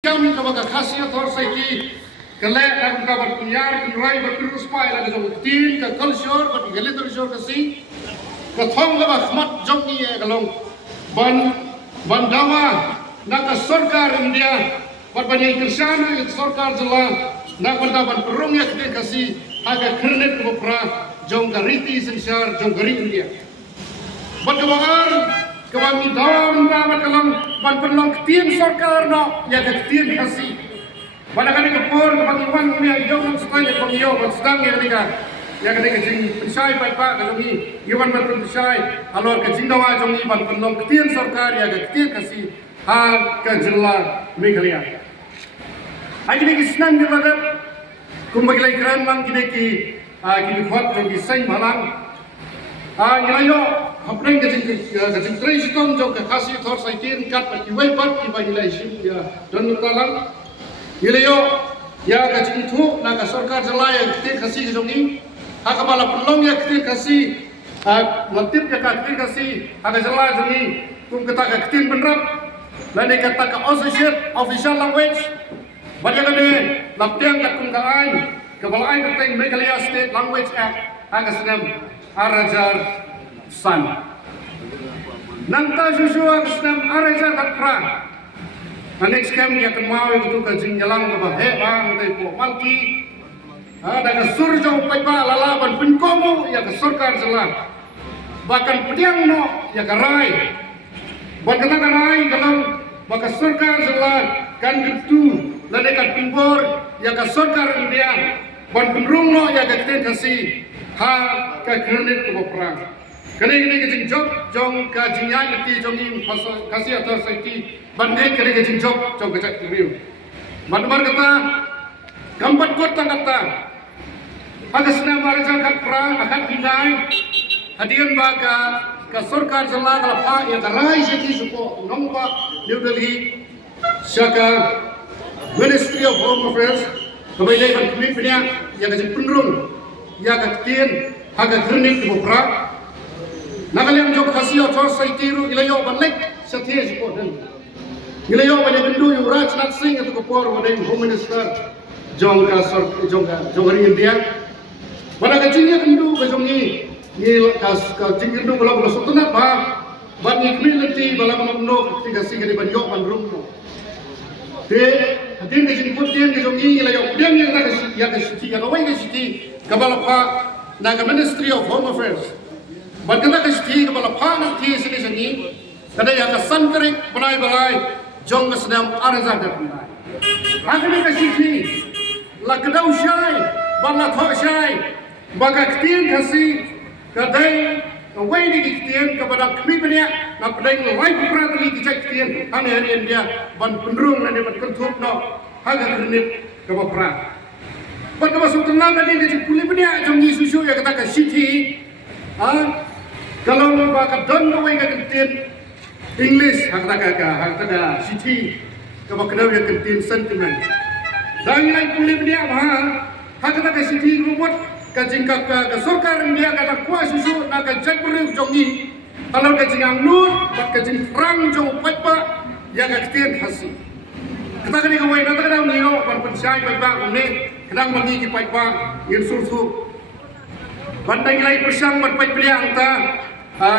Kami kebaga khasiat or saiki kelek dan kabar punyar kunrai berterus pai lagi jom tin ke culture ke literature ke si ke thong ke bahmat jom ni kalong bandawa nak ke sarkar India bat banyak kersana itu sarkar jela nak bandawan perung ya kita kasih agak kernet ke bopra jom ke riti sensar jom ke India bat kebagar kami dalam nama kalam ban penlong ketien sarkar no ya ketien kasih pada kali kepor kami wan ni jom setai kami yo sedang ya ketika jing pensai pai pak kalau ni iwan ban pensai alor ke jing dawa jom ni ban penlong ketien sarkar ya ketien kasih ha ke jela Meghalaya ai kini senang di bagat kumbagilai kran mang kini khot jom sai malang ilayo hapneng kajing tresiton jong ke khasi thor saitin kat iwai pat ki bagi lai sim ya don talang ilayo ya kajing thu na ka sarkar jalai kte khasi jong ni ha ka bala pelong ya kte khasi latip ya ka kte khasi ha ka jalai jong ni kum kata ka ktin benrap lane kata ka official language badia ka de laptiang kat kum ka ai ka bala ai ka teng Meghalaya State Language Act ha ka senam arajar san nanta susu aksam arajar katpra next kam ya kemau itu ke jingjalang ke bahe bang tai po malki ada ke surjau pai ba lalaban penkomo ya ke sarkar jela bahkan pediang no ya ke rai bahkan ke rai dalam baka sarkar jela kan gitu ladekan pimbor ya ke sarkar India ban penrung no ya ke ten kasih ha ka kredit ke perang kene ke jing job jong ka jingya niti jong in kasih atau saiki bandai kene ke jing job jong ka cak review mar kata gampat kot kata aga sena marja kat perang akan pinai hadian baga ka sarkar jela kala pa ya rai seti supo nomba New Delhi syaka Ministry of Home Affairs kebailai ban pemimpinnya yang ka penrung ya ketien haga kernik di bopra nakaliam jok khasio thor saitiru ilayo banlek sathie sipo dan ilayo banya bendu yu Rajnath Singh itu kopor wadai Home Minister jongari India pada kecilnya bendu kejongi ni ka jinggendu bala sultanat ba bani community bala mamno ketika sing di banyo bandrum no te hadin ke jing putien ke jongi ilayo dem yang ka ya ka siti ya kawai ke siti kabala pa na ka Ministry of Home Affairs bagana ka sti kabala pa na thi sini sini kada ya ka santrik banai balai jong senam arza da punai agni ka siti la kadau shai bala tho shai baga ktin khasi kadai wai ni ktin ka bada kmi bania na pedai lai pratli ki chak ktin ane hari India ban pendrung na ne ban kuntup no haga krenit ka bapra pada masuk tenang tadi dia pulih punya jom ni susu ya kata ke city kalau bakat don away ke kentin English kata city kalau kenal ya kentin sentiment dan yang pulih punya kata ke city rumut ke jingkak ke sarkar India kata kuah susu nak ke jadberi jom ni kalau ke jingang nur ke jing perang jom pak ya ke kentin khasi kata ke ni kawai kata ke daun ni lo ban pensai pak ni kadang bagi ki pai pa ngin sursu bandai nilai persang ban pai piliang ta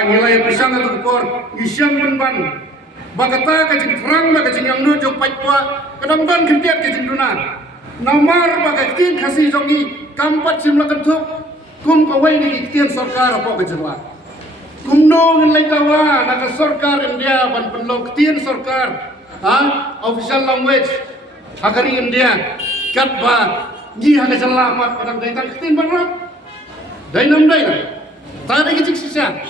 nilai persang tu kor isyam ban bagata ka jing terang ba ka jing yang nu jong pai pa kadang ban kentiat ka jing duna nomor baga tin khasi jongi kampat simla kentuk kum ka wai ni kitian sarkar apa ka jela kum no nilai tawa na ka sarkar India ban penlong kitian sarkar official language hakari India kat ba ni hanya selamat kadang datang ketin banget dainam dai tadi kecik sisa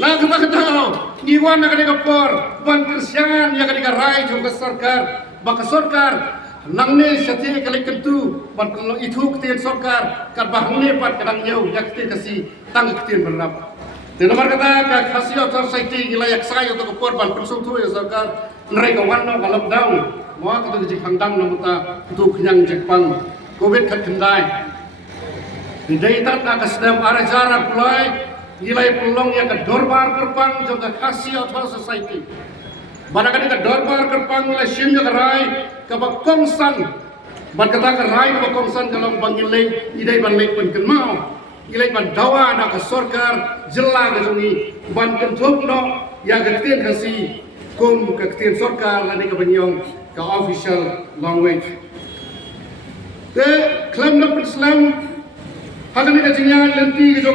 na kata ni wan na kadang kapor ban kersian ya kadang rai juga sarkar baka sarkar nangne sathi kali kentu ban kalau itu ketin sarkar kat bahne pat kadang nyau ya ketin kasi tang ketin berap te nomor kata ka khasio tor saiti ilayak sai to kapor ban persung tu ya sarkar nrai ka wan no galap down mo ka to jik hangdam no muta tu khnyang jepang COVID kat kendai hidai tat ka sedam arajaran pulai nilai pelong yang ke dorbar gerbang juga khasiat society Barangkali ka dorbar kerpang la sim ya rai ka ba kongsan ban kata ka rai ka kongsan kalau bangilai idai ban lek pen kenmau ilai ban dawa na ka sarkar jilla ka jongi ban kenthok no ya ka tien kasi kum ka tien sarkar la ni ka banyong ka official language te klam na Islam hagan ni ka jinya lenti ka jongi